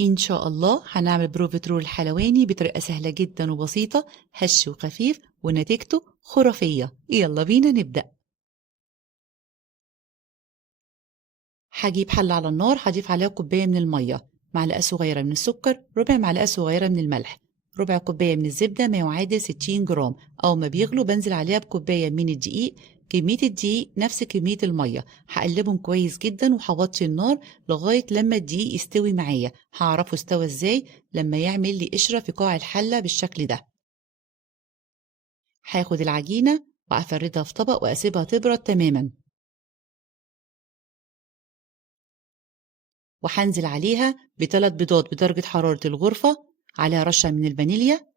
إن شاء الله هنعمل بروفيترول حلواني بطريقة سهلة جدا وبسيطة، هش وخفيف ونتيجته خرافية. يلا بينا نبدأ. هجيب حلة على النار، هضيف عليها كوباية من المية، معلقة صغيرة من السكر، ربع معلقة صغيرة من الملح، ربع كوباية من الزبدة ما يعادل 60 جرام. أول ما بيغلوا بنزل عليها بكوباية من الدقيق، كمية الدقيق نفس كمية المية. هقلبهم كويس جدا وهوطي النار لغاية لما الدقيق يستوي معايا. هعرفه استوى ازاي؟ لما يعمل لي قشرة في قاع الحلة بالشكل ده. هاخد العجينة وأفردها في طبق وأسيبها تبرد تماما، وهنزل عليها ب3 بيضات بدرجة حرارة الغرفة، عليها رشة من الفانيليا،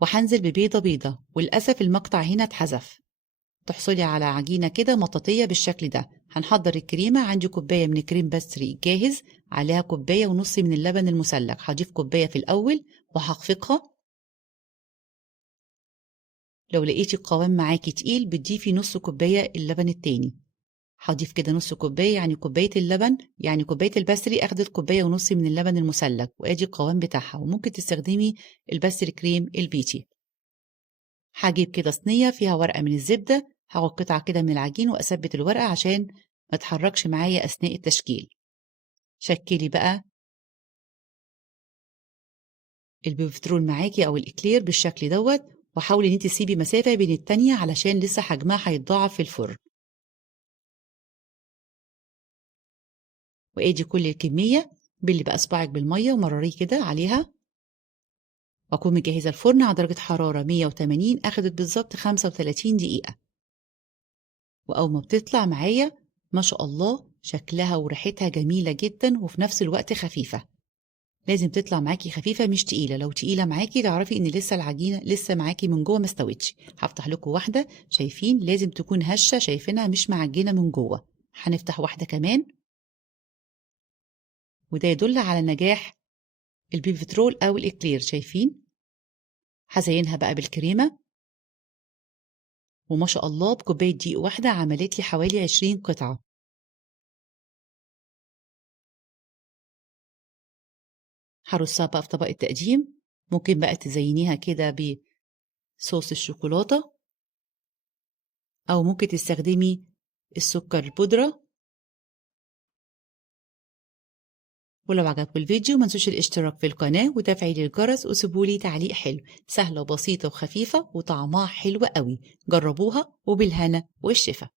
وهنزل ببيضة بيضة، وللأسف المقطع هنا اتحذف. تحصلي على عجينة كده مطاطية بالشكل ده. هنحضر الكريمة. عندي كوباية من الكريم باستري جاهز، عليها كوباية ونص من اللبن المسلق. هضيف كوباية في الأول وهخفقها. لو لقيتي القوام معاكي تقيل بتضيفي نص كوباية اللبن التاني. هضيف كده نص كوباية، يعني كوباية اللبن، يعني كوباية الباستري أخدت كوباية ونص من اللبن المسلق، وأدي القوام بتاعها. وممكن تستخدمي الباستري كريم البيتي. هجيب كده صينية فيها ورقة من الزبدة، هاخد قطعة كده من العجين وأثبت الورقة عشان ما تحركش معايا أثناء التشكيل. شكلي بقى البروفيترول معاكي أو الإكلير بالشكل دوت، وحاولي إن انت تسيبي مسافة بين التانية علشان لسه حجمها هيتضاعف في الفرن. وادي كل الكمية. بلي بقى صباعك بالمية ومرريه كده عليها، واكون مجهزة الفرن على درجة حرارة 180. اخدت بالظبط 35 دقيقة. واول ما بتطلع معايا ما شاء الله شكلها وريحتها جميلة جدا، وفي نفس الوقت خفيفة. لازم تطلع معاكي خفيفة مش تقيلة. لو تقيلة معاكي تعرفي ان لسه العجينة لسه معاكي من جوه ما استوتش. هفتح لكم واحدة، شايفين لازم تكون هشة، شايفينها مش معجنة من جوه. هنفتح واحدة كمان، وده يدل على نجاح البيفترول او الاكلير. شايفين؟ هزينها بقى بالكريمة، وما شاء الله بكوباية دقيق واحدة عملت لي حوالي 20 قطعة. هرصها بقى في طبق التقديم. ممكن بقى تزينيها كده بصوص الشوكولاتة، أو ممكن تستخدمي السكر البودرة. ولو عجبكم الفيديو منسوش الاشتراك في القناة وتفعيل الجرس، وسيبولي تعليق حلو. سهلة وبسيطة وخفيفة وطعمها حلو قوي. جربوها وبالهنا والشفا.